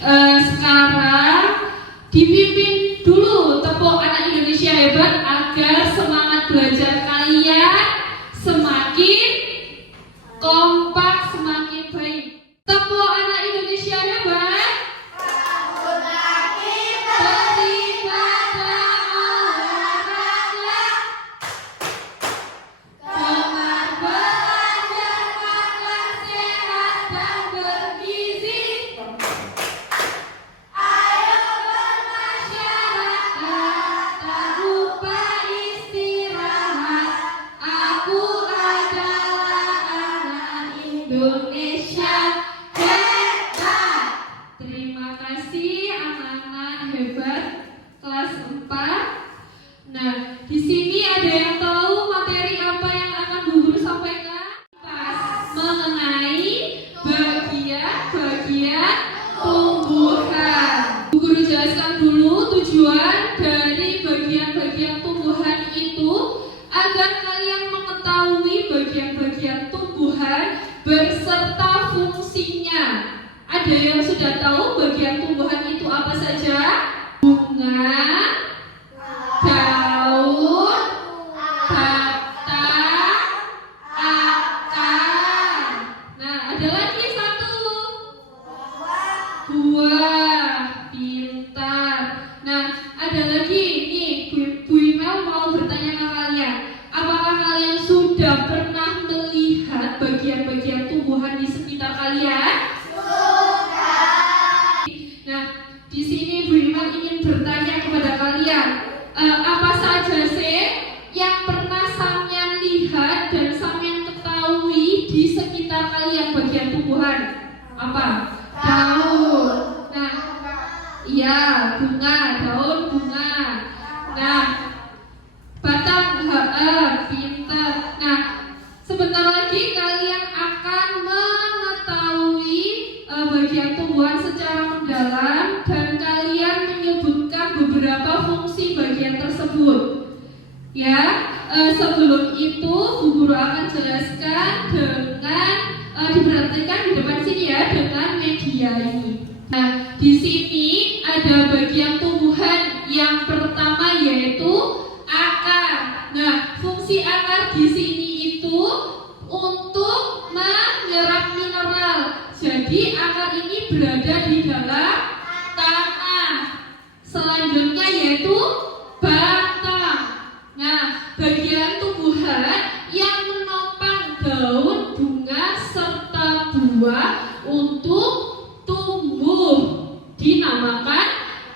Sekarang dipimpin dulu tepuk anak Indonesia hebat agar semangat belajar kalian semakin kompak, semakin baik. Tepuk anak Indonesia hebat. Indonesia hebat. Terima kasih anak-anak hebat kelas 4. Nah, di sini ada yang tahu materi apa yang akan Bu Guru sampaikan? Mengenai bagian-bagian tumbuhan. Bu Guru jelaskan dulu tujuan dari bagian-bagian tumbuhan itu agar kalian mengetahui bagian-bagian tumbuhan berserta fungsinya. Ada yang sudah tahu bagian tumbuhan itu apa saja? Bunga, daun, batang, akar. Nah, ada lagi satu, buah. Pintar. Nah, ada lagi nih, Bu Imel mau bertanya ke kalian. Apakah kalian sudah pernah melihat bagian-bagian tumbuhan di sekitar kalian? Sudah. Nah, di sini Bu Iman ingin bertanya kepada kalian, apa saja sih yang pernah sampean lihat dan sampean ketahui di sekitar kalian bagian tumbuhan? Apa? Daun. Nah, iya, bunga, daun, bunga. Nah, batang, pintar. Nah, sebentar lagi kalian akan mengetahui bagian tumbuhan secara mendalam dan kalian menyebutkan beberapa fungsi bagian tersebut. Ya, sebelum itu Bu Guru akan jelaskan dengan diperhatikan di depan sini ya dengan media ini. Nah, di sini ada bagian tumbuhan yang pertama yaitu akar. Nah, fungsi akar di sini itu untuk menyerap mineral. Jadi akar ini berada di dalam tanah. Selanjutnya yaitu batang. Nah, bagian tumbuhan yang menopang daun, bunga, serta buah untuk tumbuh dinamakan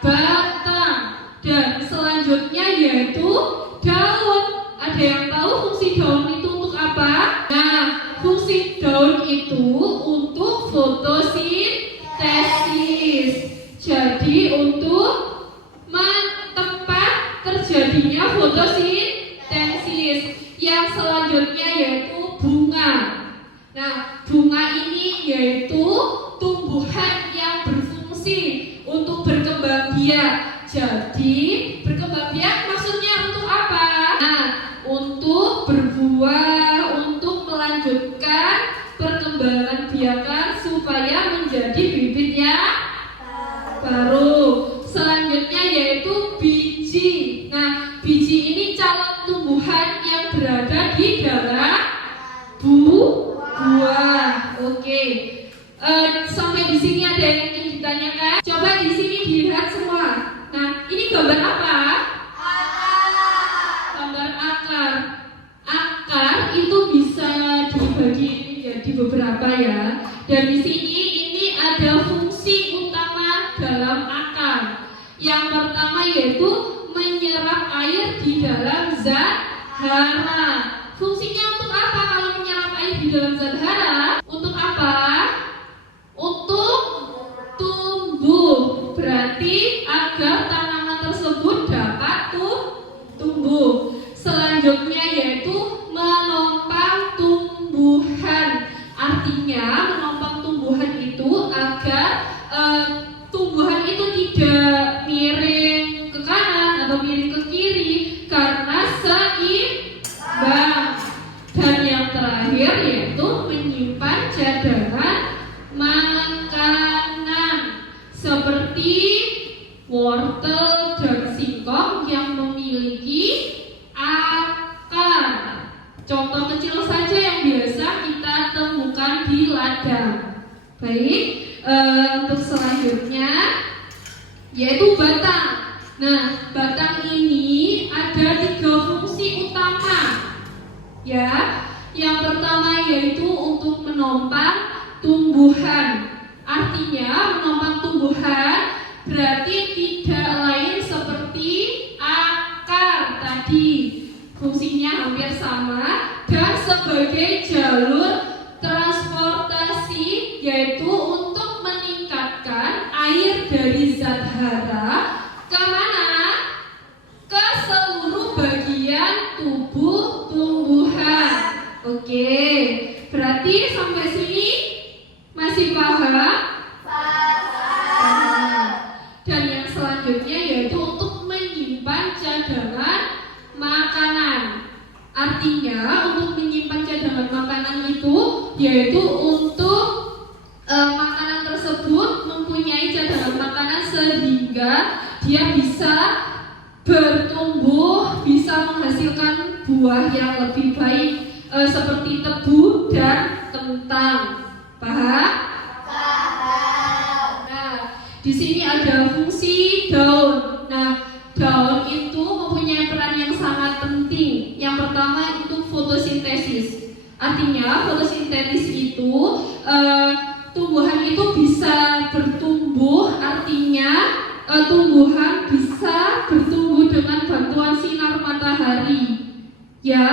batang. Dan selanjutnya yaitu daun. Ada yang tahu fungsi daun itu untuk apa? Nah, fungsi daun itu untuk fotosintesis. Jadi untuk tempat terjadinya fotosintesis. Yang selanjutnya yaitu bunga. Nah, bunga ini yaitu tumbuhan yang berfungsi untuk berkembang biak. Jadi berkembang biak maksudnya untuk apa? Nah, untuk berbuah, untuk melanjutkan perkembangan biakan supaya menjadi bibit yang baru. Selanjutnya yaitu biji. Nah, biji ini calon tumbuhan yang berada di dalam buah. Oke. Sampai di sini ada yang ingin ditanyakan? Coba di sini dilihat semua. Nah, ini gambar apa? Gambar akar. Akar itu bisa dibagi menjadi beberapa ya. Dan di sini ini ada fungsi utama dalam akar. Yang pertama yaitu menyerap air di dalam zat hara. Fungsinya untuk apa kalau menyerap air di dalam zat hara? Untuk apa? Untuk tumbuh. Berarti agar tanaman tersebut dapat tumbuh. Selanjutnya yaitu menopang tumbuhan. Artinya menopang tumbuhan itu agar tumbuhan itu tidak miring ke kanan atau miring ke kiri karena seimbang. Dan yang terakhir yaitu menyimpan cadangan makanan. seperti wortel dan singkong yang memiliki akar. Contoh kecil saja yang biasa kita temukan di ladang. Baik, untuk selanjutnya yaitu batang. Nah, batang ini ada 3 fungsi utama. Ya, yang pertama yaitu untuk menopang tumbuhan. Artinya menopang tumbuhan berarti tidak lain seperti akar tadi. Fungsinya hampir sama dan sebagai jalur transportasi yaitu untuk meningkatkan air dari zat hara ke mana? Ke seluruh bagian tubuh tumbuhan. Oke, berarti sampai sini masih paham? Paham. Dan yang selanjutnya yaitu untuk menyimpan cadangan makanan. Artinya untuk menyimpan cadangan makanan itu yaitu untuk makanan tersebut mempunyai cadangan makanan sehingga dia bisa bertumbuh, bisa menghasilkan buah yang lebih baik seperti tebu dan kentang. Paham? Paham. Nah, di sini ada fungsi daun. Nah, daun itu mempunyai peran yang sangat penting. Yang pertama itu fotosintesis. Artinya fotosintesis itu tumbuhan itu bisa bertumbuh. Artinya tumbuhan bisa bertumbuh dengan bantuan sinar matahari. Ya,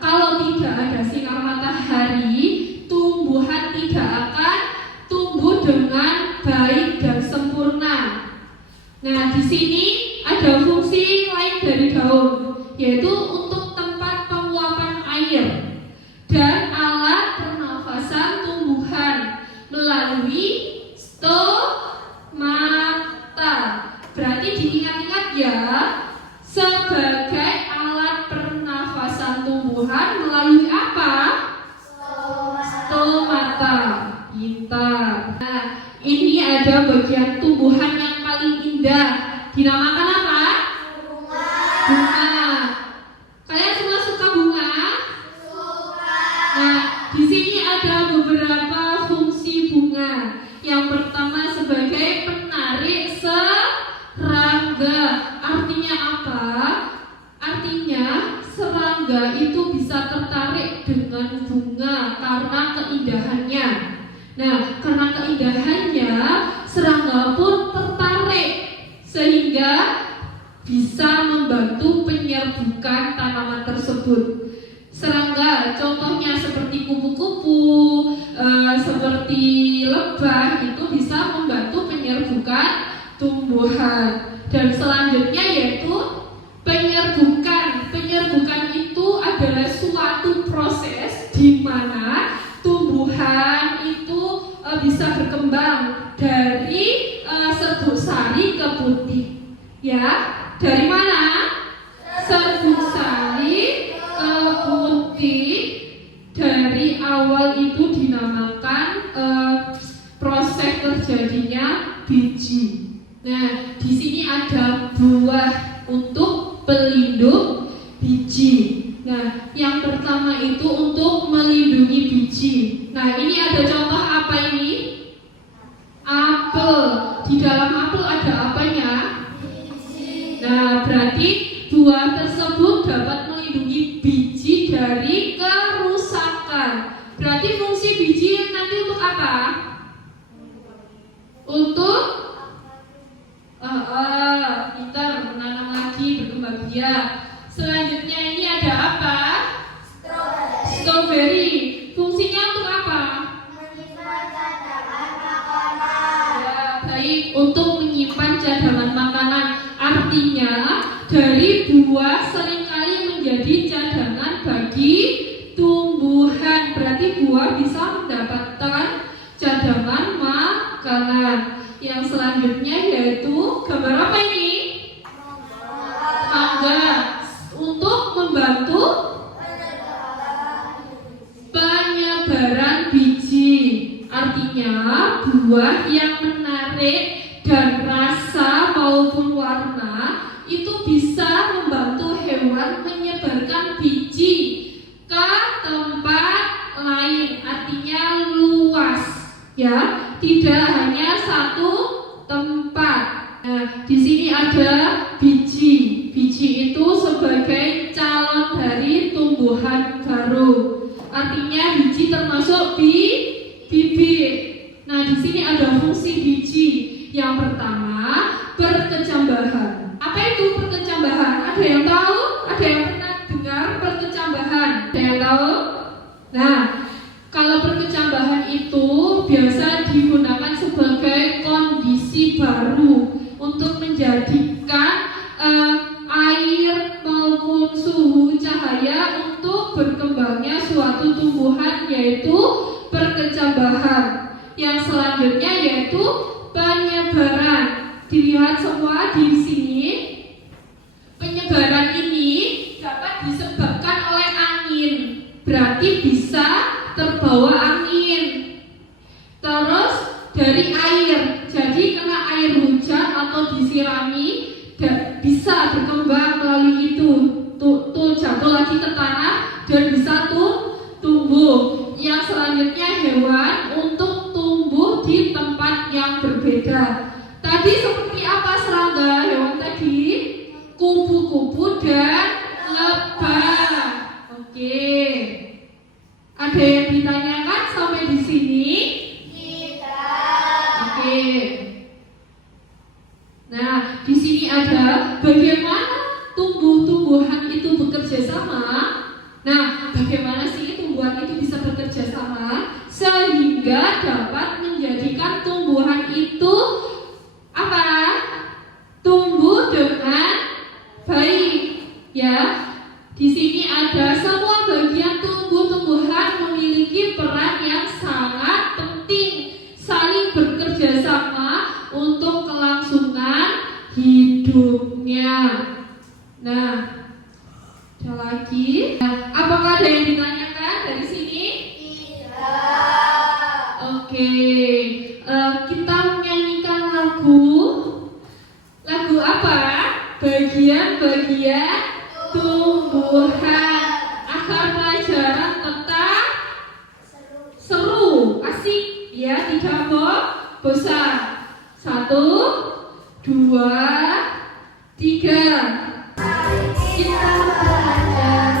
kalau tidak ada sinar matahari, tumbuhan tidak akan tumbuh dengan baik dan sempurna. Nah, di sini ada fungsi lain dari daun, yaitu untuk tempat penguapan air dan alat pernafasan tumbuhan melalui stomata. Berarti diingat-ingat ya, sebagai alat pernafasan tumbuhan melalui apa? Stomata. Pintar. Nah, ini ada bagian tumbuhan yang paling indah. Dinamakan apa? Bunga. Bunga. Kalian semua suka bunga? Suka. Nah, di sini ada beberapa fungsi bunga. Yang pertama sebagai penarik serangga. Artinya apa? Artinya serangga itu bisa tertarik dengan bunga karena keindahannya. Nah, karena keindahannya serangga pun tertarik sehingga bisa membantu penyerbukan tanaman tersebut. Serangga contohnya seperti kupu-kupu, seperti lebah itu bisa membantu penyerbukan tumbuhan. Dan selanjutnya yaitu penyerbukan. Penyerbukan itu adalah suatu proses di mana tumbuhan itu bisa berkembang dari serbuk sari ke putih. Ya, dari mana? Serbuk sari ke putih. Dari awal itu dinamakan proses terjadinya biji. Nah, di sini ada buah untuk pelindung biji. Nah, yang pertama itu untuk melindungi biji. Nah, ini ada contoh apa ini? Apel. Di dalam apel ada apanya? Biji. Nah, berarti buah tersebut dapat melindungi biji dari kerusakan. Berarti fungsi biji nanti untuk apa? Untuk pintar menanam lagi, berkembang biak. Selanjutnya ini ada apa? Strawberry. Fungsinya untuk apa? Menyimpan cadangan makanan. Ya, baik, untuk menyimpan cadangan makanan. Artinya dari buah seringkali menjadi cadangan bagi tumbuhan. Berarti buah bisa mendapatkan cadangan makanan. Yang selanjutnya yaitu gambar apa ini? Mangga. Untuk membantu penyebaran biji. Artinya buah yang menarik dan ya, tidak hanya satu tempat. Nah, di sini ada biji. Biji itu sebagai calon dari tumbuhan baru. Artinya biji termasuk bibit. Nah, di sini ada fungsi biji. Yang pertama, perkecambahan. Apa itu perkecambahan? Ada yang tahu? Ada yang pernah dengar perkecambahan? Ada yang tahu? Nah, kalau perkecambahan itu biasa digunakan sebagai kondisi baru untuk menjadikan air maupun suhu cahaya untuk berkembangnya suatu tumbuhan, yaitu perkecambahan. Yang selanjutnya yaitu penyebaran. Dilihat semua di sini. Penyebaran ini dapat disebabkan oleh angin. Berarti bisa terbawa angin. Terus dari air. Jadi kena air hujan atau disirami bisa berkembang melalui itu. Tuh jatuh lagi ke tanah dan bisa tumbuh. Yang selanjutnya hewan untuk tumbuh di tempat yang berbeda. Tadi seperti apa serangga hewan tadi? Kupu-kupu dan lebah. Oke. Ada yang ditanyakan sampai di sini? Tidak. Oke. Nah, di sini ada bagaimana tumbuh-tumbuhan itu bekerja sama. Nah, bagaimana sih tumbuhan itu bisa bekerja sama sehingga dapat menjadikan tumbuhan itu apa? Tumbuh dengan baik, ya. Di sini ada semua bagian tumbuhan memiliki peran yang sangat penting, saling bekerja sama untuk kelangsungan hidupnya. Nah, ada lagi. Nah, apakah ada yang ditanyakan dari sini? Tidak. Oke, kita menyanyikan lagu. Lagu apa? Bagian-bagian tumbuhan agar pelajaran tetap seru, asik, ya, tidak bosan. 1, 2, 3. Kita belajar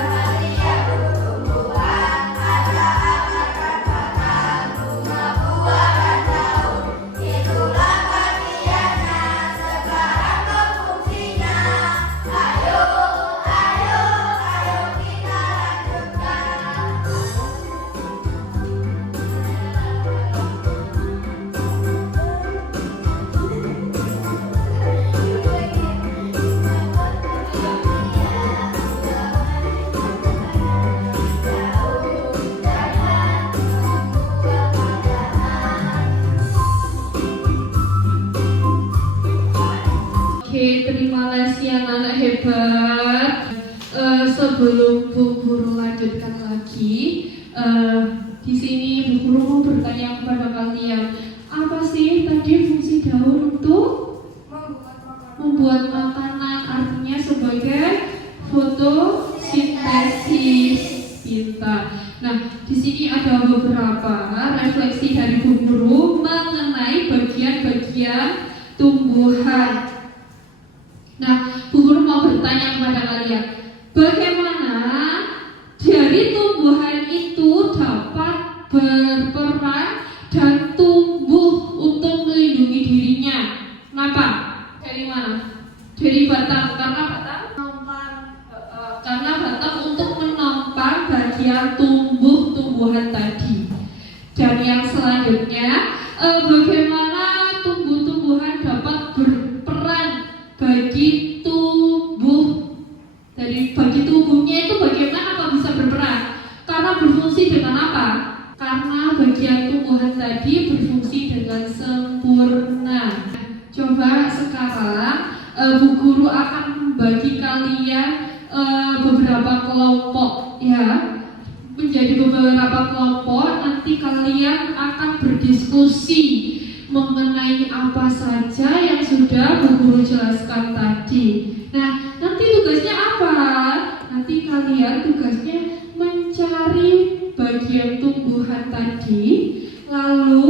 tumbuhan, ada akar batang, bunga, buah dan daun. Itulah bagiannya, sekarang ke fungsinya. Ayo kita lanjutkan. Oke, terima kasih anak-anak hebat. Sebelum Bu Guru lanjutkan lagi, di sini Bu Guru mau bertanya kepada kalian, apa sih tadi fungsi daun untuk membuat makanan? Artinya sebagai fotosintesis. Pintar. Nah, di sini ada beberapa refleksi dari Bu Guru mengenai bagian-bagian tumbuhan. Nah, Bu Guru mau bertanya kepada kalian, bagaimana dari tumbuhan itu dapat berperan dan tumbuh untuk melindungi dirinya? Kenapa? Dari mana? Dari batang. Karena batang? Karena batang untuk menopang bagian tumbuhan tadi. Dan yang selanjutnya, bagaimana tumbuh-tumbuhan dapat berperan bagi tubuh. Dari bagi tubuhnya itu bagaimana apa bisa berperan? Karena berfungsi dengan apa? Karena bagian tumbuhan tadi berfungsi dengan sempurna. Coba sekarang Bu Guru akan membagi kalian beberapa kelompok, ya, menjadi beberapa kelompok. Nanti kalian akan berdiskusi mengenai apa saja yang sudah Bu Guru jelaskan tadi. Nah, nanti tugasnya apa? Nanti kalian tugasnya mencari bagian tumbuhan tadi, lalu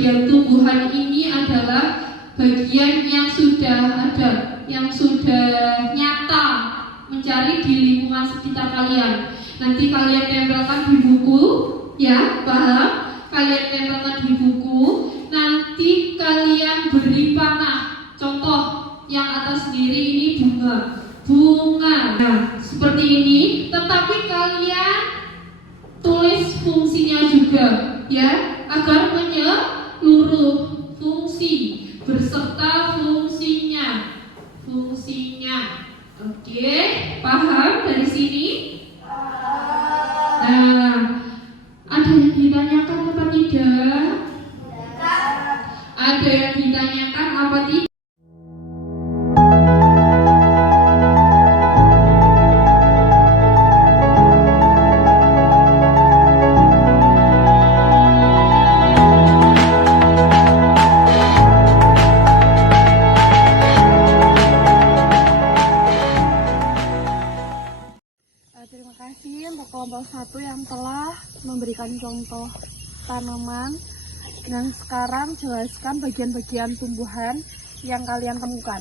bagian tumbuhan ini adalah bagian yang sudah ada, yang sudah nyata mencari di lingkungan sekitar kalian. Nanti kalian tempelkan di buku, ya, paham? Kalian tempelkan di buku, nanti kalian beri panah. Contoh yang atas sendiri ini bunga. Nah, seperti ini, tetapi kalian tulis fungsinya juga, ya, agar menyeluruh fungsi berserta fungsinya. Oke, paham dari sini? Nah, ada yang ditanyakan apa tidak? Ada yang ditanyakan apa tidak? Terima kasih untuk kelompok 1 yang telah memberikan contoh tanaman. Dan sekarang jelaskan bagian-bagian tumbuhan yang kalian temukan.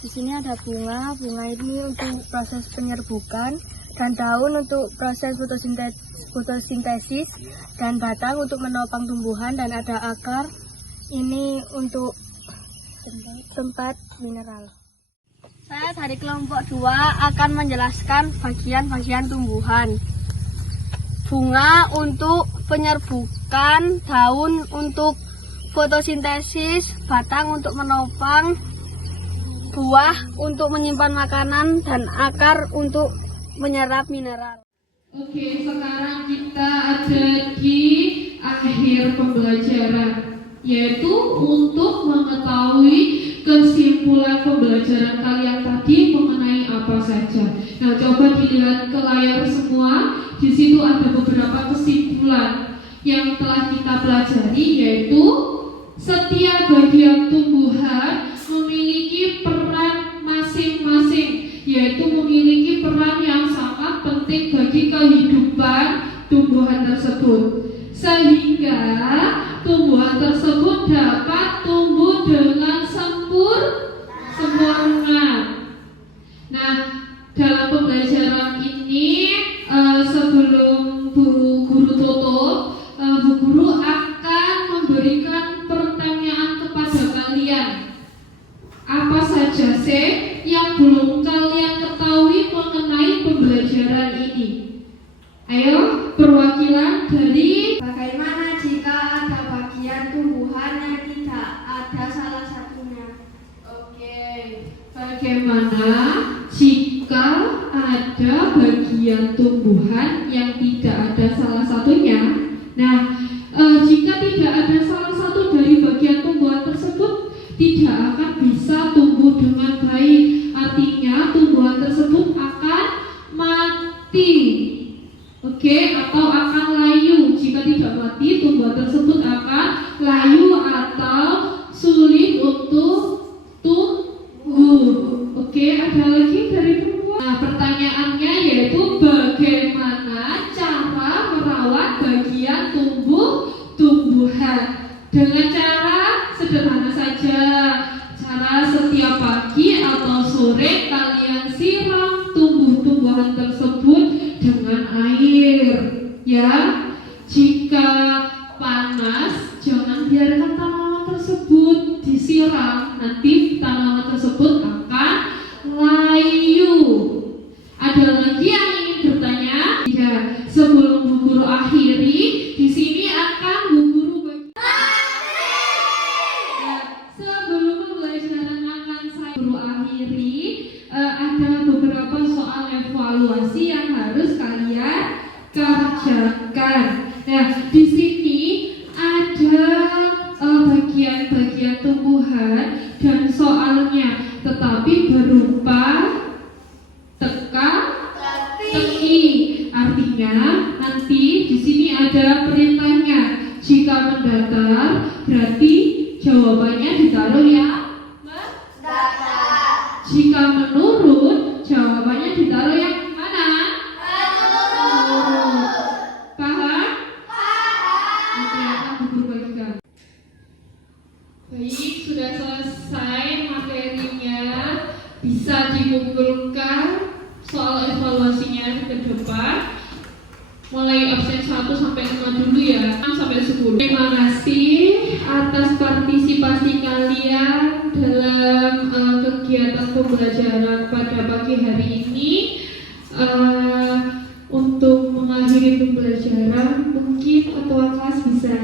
Di sini ada bunga ini untuk proses penyerbukan, dan daun untuk proses fotosintesis, dan batang untuk menopang tumbuhan, dan ada akar ini untuk tempat mineral. Saya dari kelompok 2 akan menjelaskan bagian-bagian tumbuhan. Bunga untuk penyerbukan, daun untuk fotosintesis, batang untuk menopang, buah untuk menyimpan makanan, dan akar untuk menyerap mineral. Oke, sekarang kita ada di akhir pembelajaran, yaitu untuk mengetahui kesimpulan pembelajaran kalian tadi mengenai apa saja. Nah, coba dilihat ke layar semua. Di situ ada beberapa kesimpulan yang telah kita pelajari, yaitu setiap bagian tumbuhan memiliki peran masing-masing, yaitu memiliki peran yang sangat penting bagi kehidupan tumbuhan tersebut, sehingga tumbuhan tersebut dapat tumbuh dengan sempurna. Nah, dalam pembelajaran ini sebelum Bu Guru tutup, Bu Guru akan memberikan pertanyaan kepada kalian. Apa saja sih yang belum kalian ketahui mengenai pembelajaran ini? Ayo, perwakilan dari Bagaimana jika ada bagian tumbuhan yang tidak ada salah satunya? Oke, bagaimana jika ada bagian tumbuhan yang tidak ada salah satunya? Nah, jika tidak ada salah satu dari bagian tumbuhan tersebut, tidak akan bisa tumbuh dengan baik. Artinya tumbuhan tersebut akan mati. Oke, atau akan layu. Jika tidak mati, tumbuhan tersebut akan layu atau sulit untuk tumbuh. Oke, ada lagi dari perempuan. Nah, pertanyaannya yaitu bagaimana cara merawat bagian tumbuhan? Dengan cara sederhana saja. Cara setiap pagi atau sore kalian siram tumbuhan tersebut dengan air, ya. Jika panas, jangan biarkan tanaman tersebut disiram, nanti tanaman tersebut akan layu. Ada lagi yang ingin bertanya? Ya, sebelum Bu Guru akhiri, di sini akan Bu Guru sebelum pembelajaran akan saya Guru akhiri, ada beberapa soal evaluasi yang harus kalian kerjakan. Nah, di sini ada bagian-bagian tumbuhan dan soalnya, tetapi berupa teka-teki. Artinya nanti di sini ada perintahnya. Jika mendatar, berarti jawabannya ditaruh yang mendatar. Jika menurun, jawabannya ditaruh yang mana? Menurun. Paham? Paham. Oke, akan Bu Guru bagikan. mulai absen 1 sampai 5 dulu ya, 6 sampai 10. Terima kasih atas partisipasi kalian dalam kegiatan pembelajaran pada pagi hari ini. Untuk mengakhiri pembelajaran, mungkin ketua kelas bisa